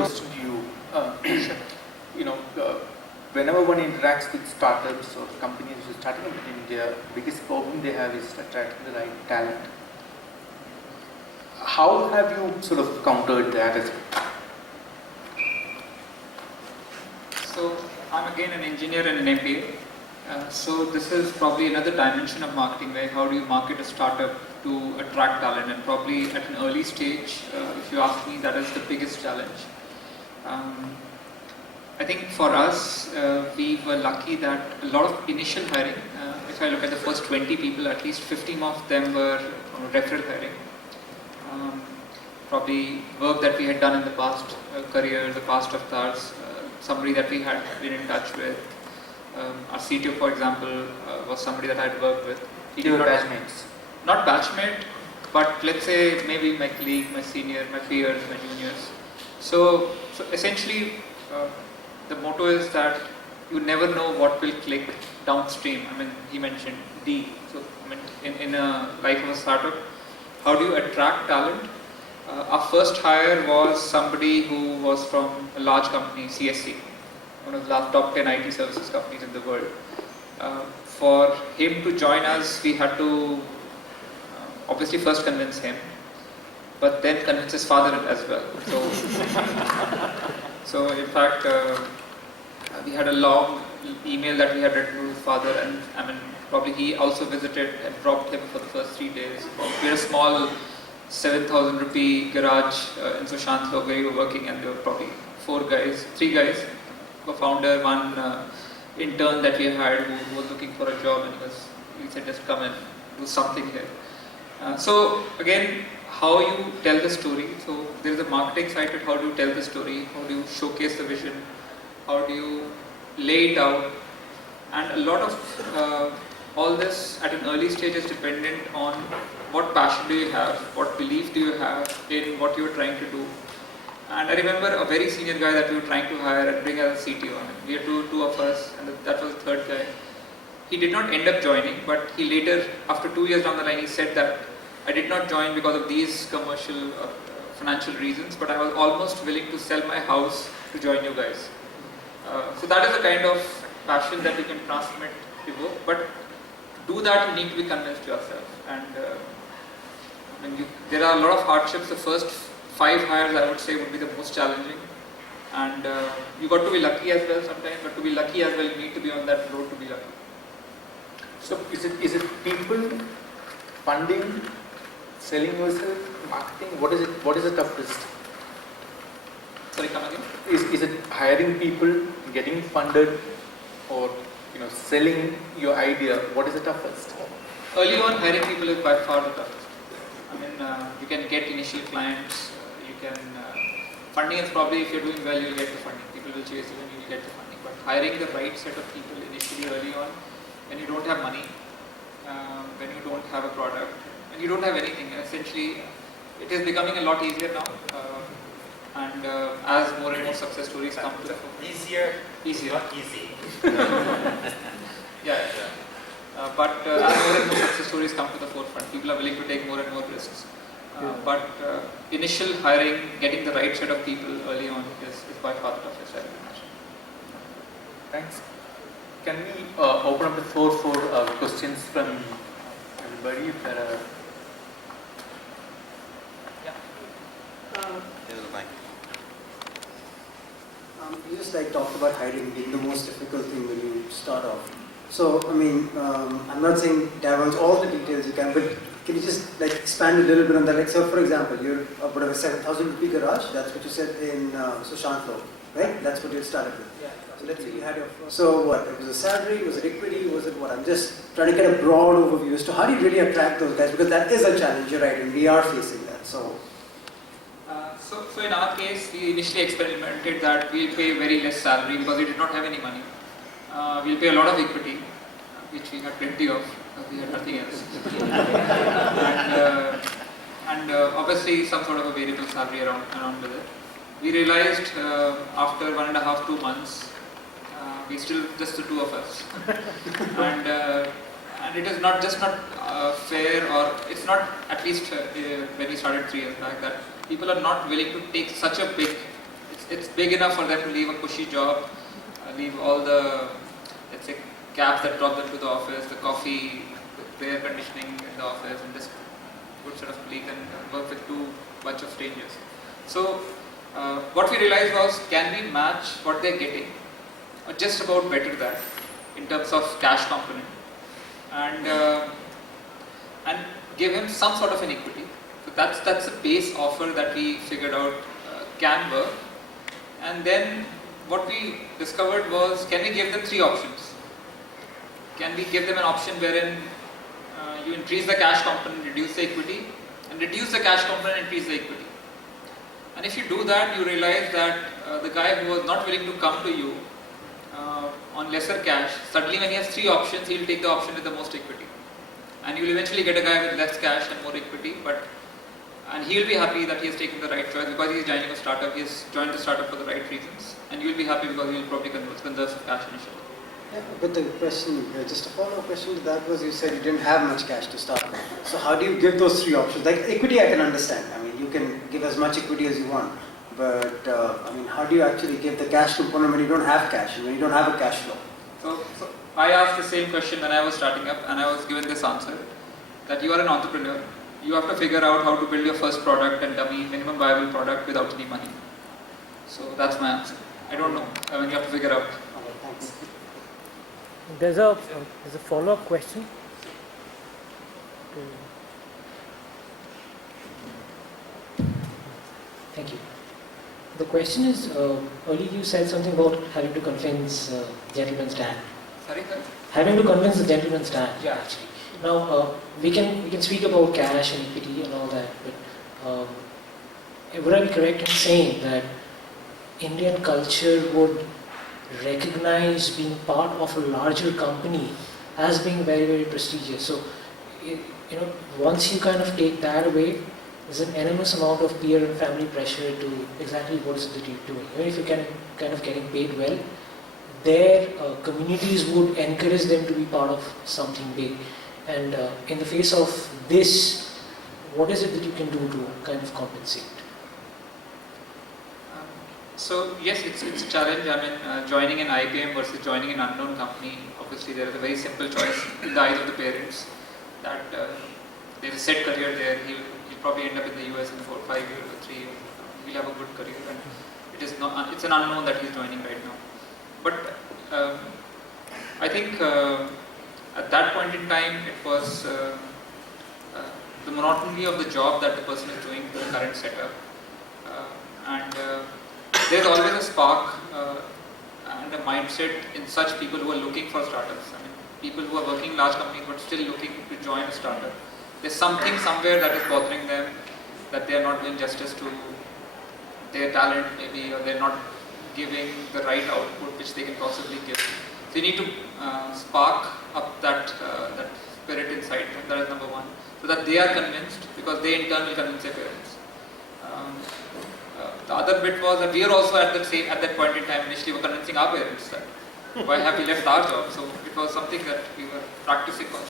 question to you. You know, whenever one interacts with startups or companies which are starting up in India, the biggest problem they have is attracting the right talent. How have you sort of countered that as well? So I'm again an engineer and an MBA. So this is probably another dimension of marketing, where how do you market a startup to attract talent, and probably at an early stage, if you ask me, that is the biggest challenge. I think for us, we were lucky that a lot of initial hiring, if I look at the first 20 people, at least 15 of them were referral hiring. Probably work that we had done in the past career, the past avatars, somebody that we had been in touch with. Our CTO, for example, was somebody that I had worked with. You were batchmates? Not batchmate, but let's say maybe my colleague, my senior, my peers, my juniors. So essentially, the motto is that you never know what will click downstream. I mean, he mentioned D. So I mean, in a life of a startup, how do you attract talent? Our first hire was somebody who was from a large company, CSC, one of the top 10 IT services companies in the world. For him to join us, we had to obviously first convince him, but then convince his father as well. So in fact, we had a long email that we had written to his father, and I mean, probably he also visited and dropped him for the first 3 days. We had a small 7,000 rupee garage in Sushantlo where we were working, and there were probably 3 guys, a founder, one intern that we had who was looking for a job, and he said, just come and do something here. So again, how you tell the story. So there is a marketing side to how do you tell the story, how do you showcase the vision, how do you lay it out, and a lot of all this at an early stage is dependent on what passion do you have, what belief do you have in what you are trying to do. And I remember a very senior guy that we were trying to hire and bring as a CTO. I mean, we had two of us, and that was the third guy. He did not end up joining, but he later, after 2 years down the line, he said that I did not join because of these commercial or financial reasons, but I was almost willing to sell my house to join you guys. So that is the kind of passion that you can transmit, evoke, but to do that you need to be convinced yourself. And there are a lot of hardships. The first 5 hires, I would say, would be the most challenging, and you got to be lucky as well sometimes, but to be lucky as well you need to be on that road to be lucky. So is it people, funding, selling yourself, marketing? What is the toughest? Sorry, come again? Is it hiring people, getting funded, or selling your idea? What is the toughest? Early on, hiring people is by far the toughest. I mean, you can get initial clients, you can funding is probably, if you're doing well, you'll get the funding. People will chase you and you'll get the funding. But hiring the right set of people initially early on, when you don't have money, when you don't have a product, when you don't have anything, essentially, it is becoming a lot easier now. And as more and more success stories come to the fore. Easier, not easy. Yeah. But as more and more success stories come to the forefront, people are willing to take more and more risks. But initial hiring, getting the right set of people early on is by far the toughest, I imagine. Thanks. Can we open up the floor for questions from everybody? If there are... Here's the mic. You just talked about hiring being the most difficult thing when you start off. So, I mean, I'm not saying dive into all the details you can, but can you just expand a little bit on that? So, for example, you're about a 7,000 rupee garage. That's what you said in Sushantlo, right? That's what you started with. Yeah. So let's say you had your first. So what? It was a salary? Was it equity? Was it what? I'm just trying to get a broad overview as to how do you really attract those guys, because that is a challenge. You're right, and we are facing that. So in our case, we initially experimented that we'll pay very less salary because we did not have any money. We'll pay a lot of equity, which we had plenty of. We had nothing else. and obviously some sort of a variable salary around with it. We realized after 1.5 to 2 months, we still just the 2 of us, and it is not fair, or it's not, at least when we started 3 years back, that people are not willing to take such a big. it's big enough for them to leave a cushy job, leave all the, let's say, cabs that drop them to the office, the coffee, the air conditioning in the office, and just good set of colleagues and work with bunch of strangers. So what we realized was, can we match what they're getting, or just about better that, in terms of cash component, and give him some sort of an equity. So that's a base offer that we figured out can work. And then what we discovered was, can we give them 3 options? Can we give them an option wherein you increase the cash component, reduce the equity, and reduce the cash component, increase the equity? And if you do that, you realize that the guy who was not willing to come to you on lesser cash, suddenly when he has 3 options, he will take the option with the most equity. And you will eventually get a guy with less cash and more equity, and he will be happy that he has taken the right choice because he is joining a startup. He has joined the startup for the right reasons, and you will be happy because you will probably conserve some cash initially. Yeah, but the question, just a follow-up question to that was, you said you didn't have much cash to start with. So how do you give those 3 options? Like equity, I can understand. I mean, you can give as much equity as you want. But I mean, how do you actually give the cash component when you don't have cash and when you don't have a cash flow? So I asked the same question when I was starting up, and I was given this answer, that you are an entrepreneur. You have to figure out how to build your first product and dummy minimum viable product without any money. So that's my answer. I don't know. I mean, you have to figure out. Okay, thanks. There's a follow-up question. Thank you. The question is, earlier you said something about having to convince gentleman's dad. Sorry, sir? Having to convince the gentleman's dad, Yeah. actually. Now, we can speak about cash and equity and all that, but would I be correct in saying that Indian culture would recognize being part of a larger company as being very, very prestigious? So, once you kind of take that away, there's an enormous amount of peer and family pressure to exactly what is it that you're doing. Even if you're kind of getting paid well, their communities would encourage them to be part of something big. And in the face of this, what is it that you can do to kind of compensate? So yes, it's a challenge. I mean, joining an IBM versus joining an unknown company, obviously there is a very simple choice in the eyes of the parents, that there's a set career there. He'll probably end up in the US in 4 or 5 years or 3 years. He'll have a good career, and it's an unknown that he's joining right now. But I think at that point in time, it was the monotony of the job that the person is doing for the current setup, and there's always a spark and a mindset in such people who are looking for startups. I mean, people who are working in large companies but still looking to join a startup. There's something somewhere that is bothering them, that they are not doing justice to their talent maybe, or they're not giving the right output which they can possibly give. So you need to spark up that spirit inside them. That is number one, so that they are convinced, because they in turn will convince their parents. The other bit was that we are also at that point in time initially were convincing our parents that why have we left our job. So it was something that we were practicing on.